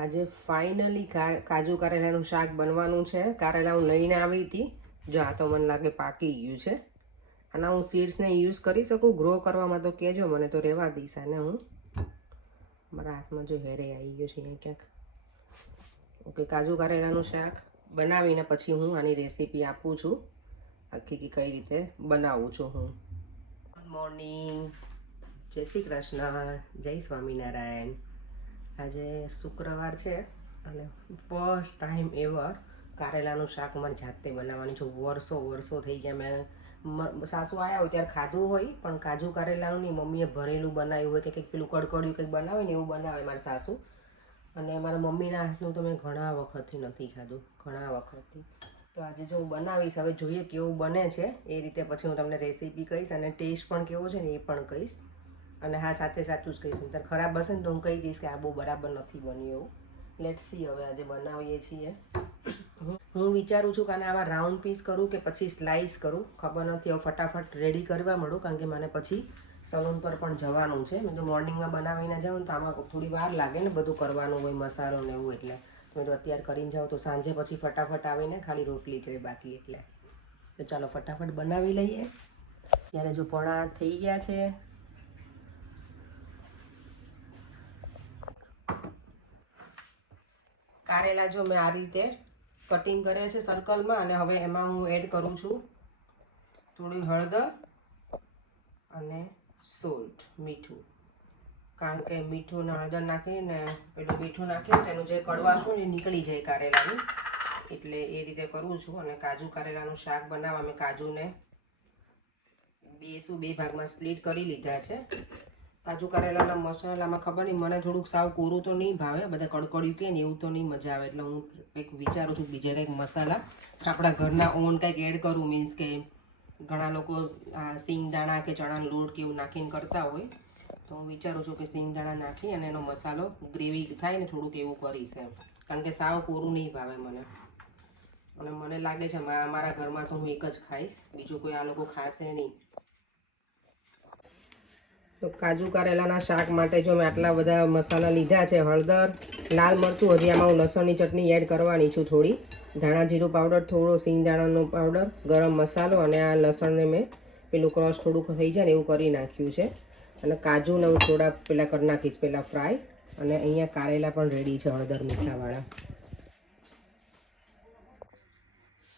આજે ફાઇનલી કાજુ કારેલાનું શાક બનવાનું છે. કારેલા હું લઈને આવી હતી. જો આ તો મને લાગે પાકી ગયું છે. આના હું સીડ્સને યુઝ કરી શકું ગ્રો કરવામાં તો કહેજો મને, તો રહેવા દઈશ આને. હું મારા હાથમાં જો હેરે આવી ગયો છે અહીંયા ક્યાંક. ઓકે, કાજુ કારેલાનું શાક બનાવીને પછી હું આની રેસીપી આપું છું આખી કે કઈ રીતે બનાવું છું હું. ગુડ મોર્નિંગ, જય શ્રી કૃષ્ણ, જય સ્વામિનારાયણ. આજે શુક્રવાર છે અને ફર્સ્ટ ટાઈમ એવર કારેલાનું શાક મારી જાતે બનાવવાનું છે. વર્ષો થઈ ગયા. મેં સાસુ આવ્યા હોય ત્યારે ખાધું હોય, પણ કાજુ કારેલાનું નહીં, મમ્મીએ ભરેલું બનાવ્યું હોય કે કંઈક પેલું કડકડિયું કંઈક બનાવે ને એવું બનાવે મારી સાસુ. અને મારા મમ્મીના હાથનું તો મેં ઘણા વખતથી નથી ખાધું, ઘણા વખતથી. તો આજે જો હું બનાવીશ, હવે જોઈએ કેવું બને છે. એ રીતે પછી હું તમને રેસીપી કહીશ અને ટેસ્ટ પણ કેવો છે ને એ પણ કહીશ. અને હા, સાથે સાચું જ કહીશ. ત્યારે ખરાબ હશે ને તો હું કહી દઈશ કે આ બહુ બરાબર નથી બન્યું એવું. લેટ્સ સી હવે આજે બનાવીએ છીએ. હું વિચારું છું કે આને આવા રાઉન્ડ પીસ કરું કે પછી સ્લાઇસ કરું, ખબર નથી. હવે ફટાફટ રેડી કરવા માંડું, કારણ કે મને પછી સલૂન પર પણ જવાનું છે. મેં તો મોર્નિંગમાં બનાવીને જાઉં ને તો આમાં થોડી વાર લાગે ને, બધું કરવાનું હોય, મસાલો ને એવું. એટલે મેં તો અત્યારે કરીને જાઉં તો સાંજે પછી ફટાફટ આવીને ખાલી રોટલી જ રહે બાકી. એટલે તો ચાલો ફટાફટ બનાવી લઈએ. ત્યારે જો 7:45 થઈ ગયા છે. કારેલા જો મેં આ રીતે કટિંગ કર્યા છે સર્કલમાં, અને હવે એમાં હું એડ કરું છું થોડી હળદર અને સોલ્ટ, મીઠું. કારણ કે મીઠું ને હળદર નાખીને પેલું મીઠું નાખીને એનું જે કડવાશ હોય એ નીકળી જાય કારેલાની, એટલે એ રીતે કરું છું. અને કાજુ કારેલાનું શાક બનાવવા મેં કાજુને બે ભાગમાં સ્પ્લિટ કરી લીધા છે. કાજુ કારેલાના મસાલામાં ખબર નહીં, મને થોડુંક સાવ કોરું તો નહીં ભાવે. બધા કડકડિયું કે ને એવું તો નહીં મજા આવે. એટલે હું કંઈક વિચારું છું બીજા કંઈક મસાલા આપણા ઘરના ઓન કંઈક એડ કરું. મીન્સ કે ઘણા લોકો સિંગદાણા કે ચણાનો લોટ કે એવું નાખીને કરતા હોય, તો હું વિચારું છું કે સિંગદાણા નાખી અને એનો મસાલો ગ્રેવી થાય ને થોડુંક એવું કરીશ એમ. કારણ કે સાવ કોરું નહીં ભાવે મને. અને મને લાગે છે મારા ઘરમાં તો હું એક જ ખાઈશ, બીજું કોઈ આ લોકો ખાશે નહીં. તો કાજુ કારેલાના શાક માટે જો મેં આટલા બધા મસાલા લીધા છે. હળદર, લાલ મરચું, હજી આમાં હું લસણની ચટણી એડ કરવાની છું થોડી, ધાણા જીરું પાવડર થોડો, સિંગદાણાનો પાવડર, ગરમ મસાલો, અને આ લસણને મેં પેલું ક્રોસ થોડુંક થઈ જાય ને એવું કરી નાખ્યું છે. અને કાજુને હું થોડા પેલા કરી નાખીશ પહેલાં ફ્રાય. અને અહીંયા કારેલા પણ રેડી છે હળદર મીઠાવાળા.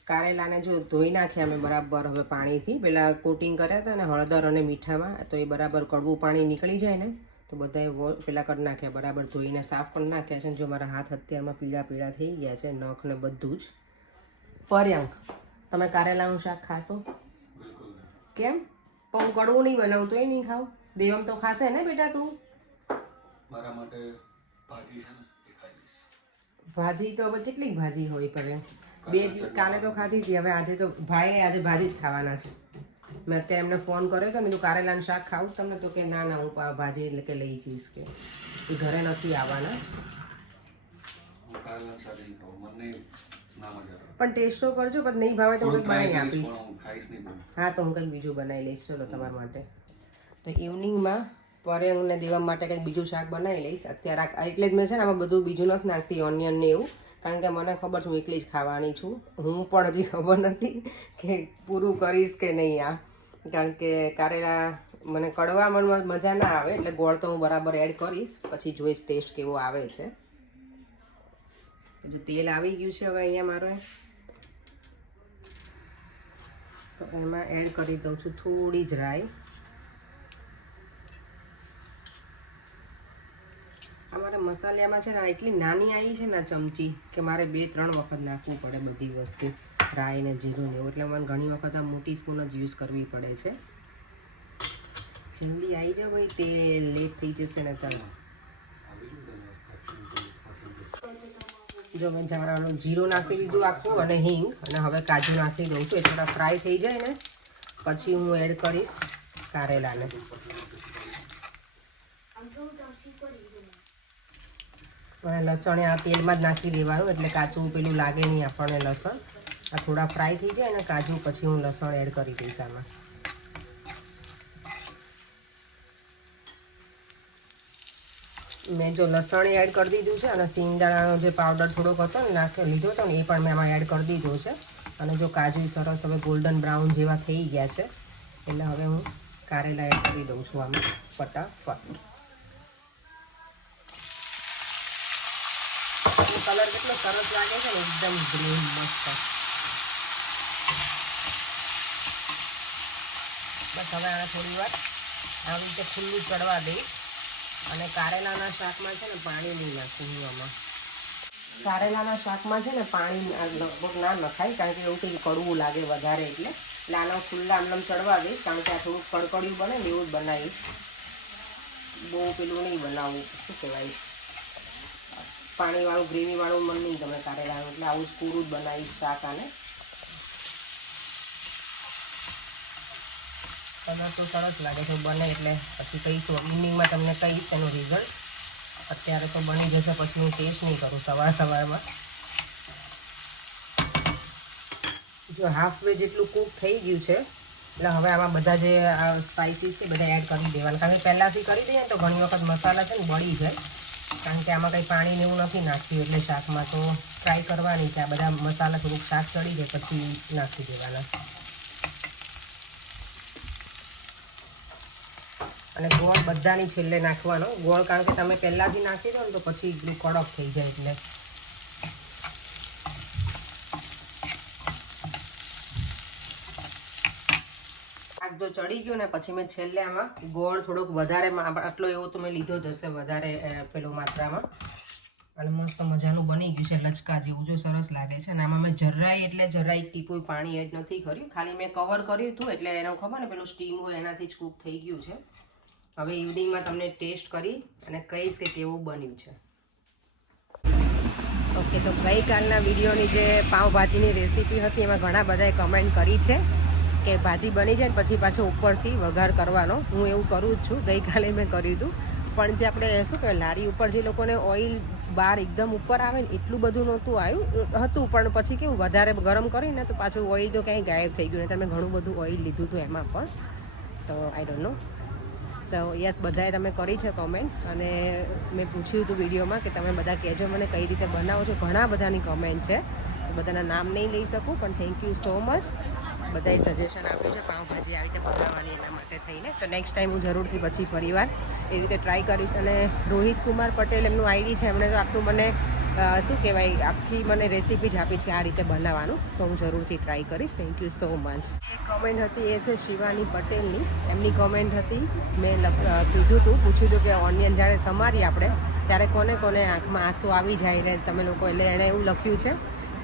કારેલાને જો ધોઈ નાખ્યા મેં બરાબર હવે પાણીથી. પહેલાં કોટિંગ કર્યા હતા ને હળદર અને મીઠામાં, તો એ બરાબર કડવું પાણી નીકળી જાય ને તો બધાએ પહેલાં કરી નાખ્યા, બરાબર ધોઈને સાફ કરી નાખ્યા છે. જો મારા હાથ અત્યારમાં પીળા થઈ ગયા છે, નખ ને બધું જ. પર્યંક, તમે કારેલાનું શાક ખાશો? કેમ? પણ કડવું નહીં બનાવું તો એ નહીં ખાવ? દેવમ તો ખાશે ને બેટા તું? મારા માટે ભાજી છે ને એ ખાઈ લઈશ. ભાજી તો હવે કેટલીક ભાજી હોય પર્યંક? કાલે તો ખાધી હતી. હવે આજે તો આજે ભાજી જ ખાવાના છે. મેં અત્યારે એમને ફોન કર્યો હતો, મેં તો કારેલાનું શાક ખાવું તમને? તો કે ના હું ભાજી એટલે કે લઈ જઈશ, કે એ ઘરે નથી આવવાના. પણ ટેસ્ટ તો કરજો, પણ નહીં ભાવે તો કંઈક બનાવી આપીશ. હા, તો હું કંઈક બીજું બનાવી લઈશ ચલો તમારા માટે. તો ઇવનિંગમાં પર્યંકને દેવા માટે કંઈક બીજું શાક બનાવી લઈશ. અત્યારે એટલે જ મેં છે ને આમાં બધું બીજું નથી નાખતી, ઓનિયન ને એવું, કારણ કે મને ખબર છે હું એકલી જ ખાવાની છું. હું પણ હજી ખબર નથી કે પૂરું કરીશ કે નહીં આ, કારણ કે કારેલા મને કડવા મનમાં મજા ના આવે. એટલે ગોળ તો હું બરાબર એડ કરીશ, પછી જોઈશ ટેસ્ટ કેવો આવે છે. જો તેલ આવી ગયું છે હવે અહીંયા મારે, તો એમાં એડ કરી દઉં છું થોડી જ રાઈ. અમારા મસાલામાં છે ને એટલી નાની આવી છે ને ચમચી, કે મારે 2-3 વખત નાખવું પડે બધી વસ્તુ, રાઈ ને જીરું ને એવું. એટલે મને ઘણી વખત આ મોટી સ્પૂન જ યુઝ કરવી પડે છે. જલ્દી આવી જાઓ ભાઈ, તેલ લેટ થઈ જશે ને તલ. જો મેં જીરું નાખી દીધું આખું, અને હિંગ, અને હવે કાજુ નાખી દઉં છું. એટલે ફ્રાય થઈ જાય ને પછી હું એડ કરીશ કારેલાને. અને લસણ આ તેલમાં જ નાખી દેવાનું, એટલે કાચું પેલું લાગે નહીં આપણને લસણ. આ થોડા ફ્રાય થઈ જાય ને કાજુ, પછી હું લસણ એડ કરી દઈશ આમાં. મેં જો લસણ એડ કરી દીધું છે અને સિંગદાણાનો જે પાવડર થોડોક હતો ને લીધો હતો ને એ પણ મેં આમાં એડ કરી દીધો છે. અને જો કાજુ સરસ હવે ગોલ્ડન બ્રાઉન જેવા થઈ ગયા છે એટલે હવે હું કારેલા એડ કરી દઉં છું આમાં ફટાફટ. કલર કેટલો સરસ લાગે છે ને, એકદમ ગ્રીન મસ્ત. બસ હવે આને થોડી વાર આવી રીતે ખુલ્લું ચડવા દઈશ. અને કારેલાના શાકમાં છે ને પાણી નહીં નાખવું હું આમાં. કારેલાના શાકમાં છે ને પાણી લગભગ ના નખાય, કારણ કે એવું કંઈ કડવું લાગે વધારે, એટલે આના ખુલ્લા આમનામ ચડવા દઈશ. કારણ કે આ થોડુંક કડકડિયું બને ને એવું જ બનાવીશ, બહુ પેલું નહીં બનાવવું, શું કહેવાય, પાણીવાળું ગ્રેવીવાળું મન નહીં તમે કારેલાનું, એટલે આવું જ પૂરું જ બનાવીશ શાક. આને કલર તો સરસ લાગે છે, બને એટલે પછી કહીશું ઇવનિંગમાં તમને કહીશ એનું રિઝલ્ટ. અત્યારે તો બની જશે, પછી હું ટેસ્ટ નહીં કરું સવારમાં. જો હાફ વે જેટલું કૂક થઈ ગયું છે એટલે હવે આમાં બધા જે સ્પાઇસીસ છે બધા એડ કરી દેવાના. કારણ કે પહેલાંથી કરી દઈએ ને તો ઘણી વખત મસાલા છે ને બળી જાય, કારણ કે આમાં કંઈ પાણી ને એવું નથી નાખ્યું એટલે શાકમાં. તો ટ્રાય કરવાની કે આ બધા મસાલા થોડુંક શાક ચડી જાય પછી નાખી દેવાના. અને ગોળ બધાની છેલ્લે નાખવાનો ગોળ, કારણ કે તમે પહેલાંથી નાખી દો ને તો પછી એકદમ કડક થઈ જાય. એટલે શાક જો ચડી ગયું ને પછી મેં છેલ્લે આમાં ગોળ થોડોક વધારે, આટલો એવો તો મેં લીધો જ હશે વધારે પેલો માત્રામાં. અને મસ્ત મજાનું બની ગયું છે, લચકા જેવું જો સરસ લાગે છે. અને આમાં મેં જરાય ટીપું પાણી એડ નથી કર્યું, ખાલી મેં કવર કર્યું હતું એટલે એનો ખબર ને પેલું સ્ટીમ હોય એનાથી જ કૂક થઈ ગયું છે. હવે ઇવનિંગમાં તમને ટેસ્ટ કરી અને કહીશ કે કેવું બન્યું છે. ઓકે, તો ગઈકાલના વિડીયોની જે પાઉંભાજીની રેસીપી હતી એમાં ઘણા બધાએ કમેન્ટ કરી છે કે ભાજી બની જાય ને પછી પાછો ઉપરથી વઘાર કરવાનો. હું એવું કરું જ છું, ગઈકાલે મેં કર્યું હતું. પણ જે આપણે શું કહેવાય લારી ઉપર જે લોકોને ઓઇલ બહાર એકદમ ઉપર આવે ને એટલું બધું નહોતું આવ્યું હતું, પણ પછી કેવું વધારે ગરમ કરીને તો પાછું ઓઇલ તો ક્યાંય ગાયબ થઈ ગયું. ને તમે ઘણું બધું ઓઇલ લીધું હતું એમાં પણ. તો આઈ ડોન્ટ નો. તો યસ, બધાએ તમે કરી છે કમેન્ટ. અને મેં પૂછ્યું હતું વિડીયોમાં કે તમે બધા કહેજો મને કઈ રીતે બનાવો છો. ઘણા બધાની કમેન્ટ છે, બધાના નામ નહીં લઈ શકું, પણ થેન્ક યુ સો મચ. બધાએ સજેશન આપ્યું છે પાઉંભાજી આવી રીતે બનાવવાની, એના માટે થઈને. તો નેક્સ્ટ ટાઈમ હું જરૂરથી પછી ફરીવાર એ રીતે ટ્રાય કરીશ. અને રોહિત કુમાર પટેલ એમનું આઈડી છે, એમણે તો આખું મને શું કહેવાય આખી મને રેસીપી જ આપી છે આ રીતે બનાવવાનું. તો હું જરૂરથી ટ્રાય કરીશ. Thank you so much. જે કમેન્ટ હતી એ છે શિવાની પટેલની. એમની કમેન્ટ હતી, મેં કીધું હતું, પૂછ્યું હતું કે ઓનિયન જ્યારે સમારીએ આપણે ત્યારે કોને કોને આંખમાં આંસુ આવી જાય. એટલે તમે લોકો, એટલે એણે એવું લખ્યું છે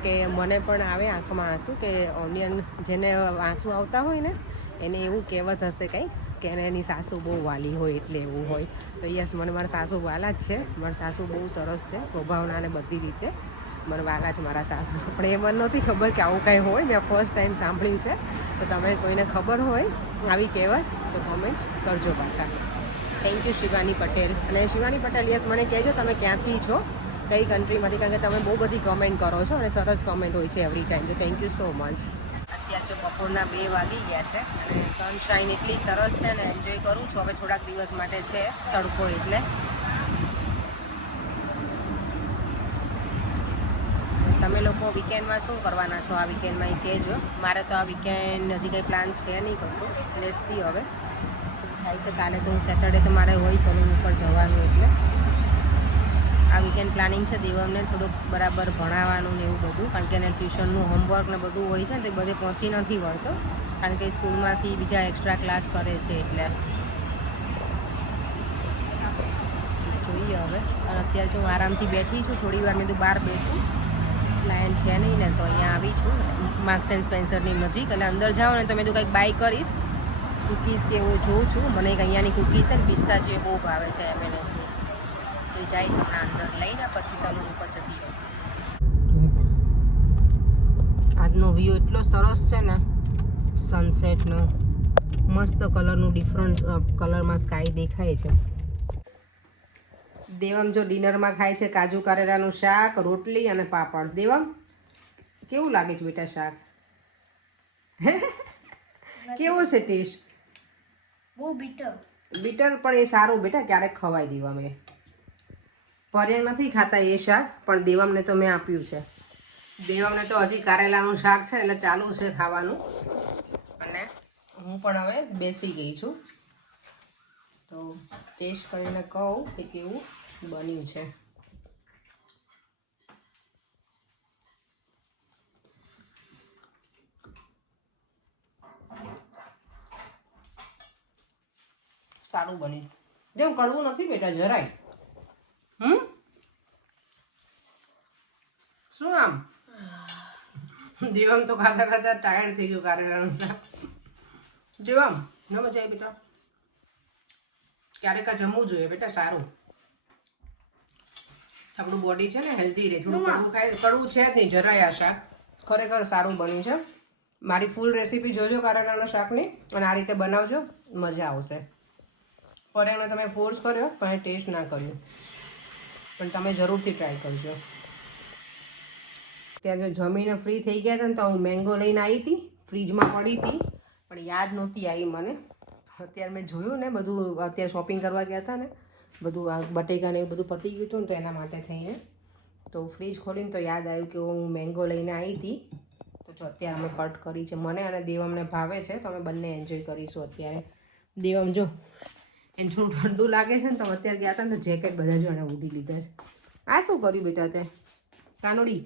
કે મને પણ આવે આંખમાં આંસુ, કે ઓનિયન જેને આંસુ આવતા હોય ને એને એવું કહેવત હશે કંઈક કે એની સાસુ બહુ વાલી હોય એટલે એવું હોય. તો યસ, મને મારા સાસુ વાલા જ છે. મારા સાસુ બહુ સરસ છે સ્વભાવના અને બધી રીતે, મને વાલા જ મારા સાસુ. પણ એ મને નહોતી ખબર કે આવું કાંઈ હોય, મેં ફર્સ્ટ ટાઈમ સાંભળ્યું છે. તો તમે કોઈને ખબર હોય આવી કહેવત તો કોમેન્ટ કરજો પાછા. Thank you Shivani Patel. અને શિવાની પટેલ, યસ, મને કહેજો તમે ક્યાંથી છો, કઈ કન્ટ્રીમાંથી, કારણ કે તમે બહુ બધી કમેન્ટ કરો છો અને સરસ કમેન્ટ હોય છે એવરી ટાઈમ. તો થેન્ક યુ સો મચ. અત્યારે જો બપોરના 2 વાગી ગયા છે અને સનશાઇન એટલી સરસ છે ને, એન્જોય કરું છું. હવે થોડાક દિવસ માટે છે તડકો, એટલે તમે લોકો વીકેન્ડમાં શું કરવાના છો આ વીકેન્ડમાં એ કહેજો. મારે તો આ વીકેન્ડ હજી કંઈ પ્લાન છે નહીં કશું. લેટ્સ સી હવે શું થાય છે. કાલે તો હું સેટરડે તો મારે હોય સલૂન ઉપર જવાનું, એટલે આ વીકેન્ડ પ્લાનિંગ છે દેવમને થોડુંક બરાબર ભણાવવાનું ને એવું બધું, કારણ કે એને ટ્યુશનનું હોમવર્ક ને બધું હોય છે ને તે બધે પહોંચી નથી વળતો, કારણ કે સ્કૂલમાંથી બીજા એક્સ્ટ્રા ક્લાસ કરે છે. એટલે જોઈએ હવે. અને અત્યારે જો હું આરામથી બેઠી છું, થોડી વાર મેં તો બહાર બેસું, ક્લાયન્ટ છે નહીં ને, તો અહીંયા આવી છું માર્ક્સ એન્ડ સ્પેન્સરની નજીક. અને અંદર જાઓ ને તો મેં તો કંઈક બાય કરીશ, કૂકીઝ કે હું જોઉં છું. મને એક અહીંયાની કૂકીઝ છે ને પિસ્તાચીઓ બહુ ભાવે છે M&Sની. તો એ જઈશ હમણાં અંદર લઈને, પછી સલૂન ઉપર જતી રહી. આજનો વ્યૂ એટલો સરસ છે ને સનસેટનો, મસ્ત કલરનું ડિફરન્ટ કલરમાં સ્કાય દેખાય છે. દેવમ જો ડિનરમાં ખાય છે કાજુ કારેલાનું શાક, રોટલી અને પાપડ. દેવમ, કેવું લાગે છે બેટા શાક? કેવો છે ટેસ્ટ? બહુ બીટર. બીટર પણ એ સારું બેટા, ક્યારેક ખવાય દેવા. મેં પર્યાંગ નથી ખાતા એ શાક, પણ દેવમને તો મેં આપ્યું છે. દેવમને તો હજી કારેલાનું શાક છે એટલે ચાલુ છે ખાવાનું, અને હું પણ હવે બેસી ગઈ છું. તો ટેસ્ટ કરીને કહું કે કેવું બન્યું છે. સારું બન્યું. જેમ કડવું નથી બેટા જરાય. શું આમ જીવમ તો ખાતા ખાતા ટાયર્ડ થઈ ગયું કારેલાનું શાક. જીવમ ન મજા આવી બેટા? ક્યારેક જમવું જોઈએ બેટા, સારું. આપણું બોડી છે ને હેલ્ધી રહે. થોડું કડવું ખાય, કડવું છે જ નહીં જરાય. આ શાક ખરેખર સારું બન્યું છે. મારી ફૂલ રેસીપી જોજો કારેલાના શાકની, અને આ રીતે બનાવજો, મજા આવશે. પરેણને તમે ફોર્સ કર્યો પણ ટેસ્ટ ના કર્યું, પણ તમે જરૂરથી ટ્રાય કરજો. ત્યારે જો જમીને ફ્રી થઈ ગયા હતા ને તો હું મેંગો લઈને આવી હતી, ફ્રીજમાં પડી હતી, પણ યાદ નહોતી આવી મને. અત્યારે મેં જોયું ને બધું, અત્યારે શોપિંગ કરવા ગયા હતા ને, બધું આ બટેકાને એ બધું પતી ગયું હતું ને, તો એના માટે થઈને તો ફ્રીજ ખોલીને તો યાદ આવ્યું કે હું મેંગો લઈને આવી હતી. તો જો અત્યારે અમે કટ કરી છે. મને અને દેવમને ભાવે છે, તો અમે બંને એન્જોય કરીશું અત્યારે. દેવમ જો એને થોડું ઠંડુ લાગે છે ને, તો અત્યારે ગયા હતા ને તો જેકેટ બધા જો એને ઉડી લીધા છે. આ શું કર્યું બેટા તે કાનોડી?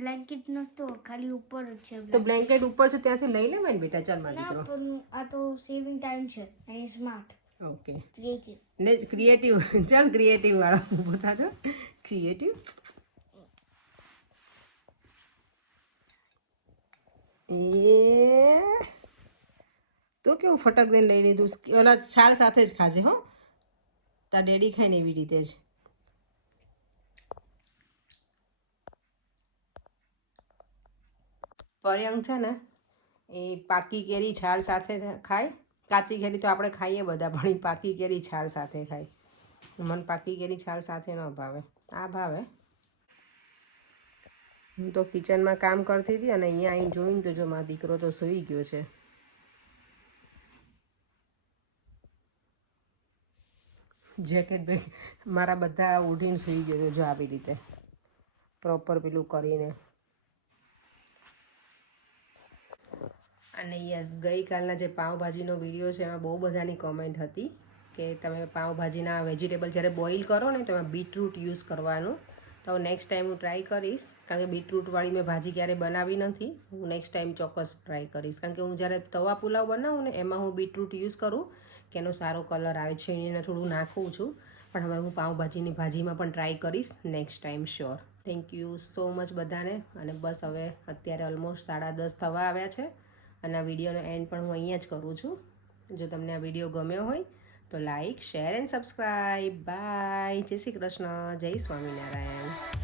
બ્લેન્કેટ નતો, ખાલી ઉપર જ છે. તો બ્લેન્કેટ ઉપર છે ત્યાંથી લઈ લેવાય ને બેટા. ચાલ મારી દીકરો. પણ આ તો સેવિંગ ટાઈમ છે અને સ્માર્ટ ઓકે ક્રિએટિવ ને ક્રિએટિવ. ચાલ ક્રિએટિવ વાળો ઊભો થતો. ક્રિએટિવ એ તો કેવું ફટક દઈને લઈ લીધું. ઓલા છાલ સાથે જ ખાજે હો, તાર ડેડી ખાય ને એવી રીતે જ. પર્યંગ છે ને એ પાકી કેરી છાલ સાથે ખાય. કાચી કેરી તો આપણે ખાઈએ બધા, પણ એ પાકી કેરી છાલ સાથે ખાય. મને પાકી કેરી છાલ સાથે ન ભાવે, આ ભાવે. હું તો કિચનમાં કામ કરતી હતી અને અહીંયા અહીં જોઈને તો જો મારો દીકરો તો સૂઈ ગયો છે. જેકેટ ભાઈ મારા બધા ઉઠીને સૂઈ ગયો જો આવી રીતે પ્રોપર પેલું કરીને. અને યસ, ગઈકાલના જે પાઉંભાજીનો વિડીયો છે એમાં બહુ બધાની કોમેન્ટ હતી કે તમે પાઉંભાજીના વેજીટેબલ જ્યારે બોઇલ કરો ને તો એમાં બીટરૂટ યુઝ કરવાનું. તો નેક્સ્ટ ટાઈમ હું ટ્રાય કરીશ, કારણ કે બીટરૂટવાળી મેં ભાજી ક્યારેય બનાવી નથી. હું નેક્સ્ટ ટાઈમ ચોક્કસ ટ્રાય કરીશ, કારણ કે હું જ્યારે તવા પુલાવ બનાવું ને એમાં હું બીટરૂટ યુઝ કરું કે એનો સારો કલર આવે છે, એને થોડું નાખું છું. પણ હવે હું પાઉંભાજીની ભાજીમાં પણ ટ્રાય કરીશ next time sure. Thank you so much બધાને. અને બસ હવે અત્યારે ઓલમોસ્ટ 10:30 થવા આવ્યા છે, અને આ વિડીયોનો એન્ડ પણ હું અહીંયા જ કરું છું. જો તમને આ વિડીયો ગમ્યો હોય તો like, share and subscribe. Bye. જય શ્રી કૃષ્ણ. જય સ્વામિનારાયણ.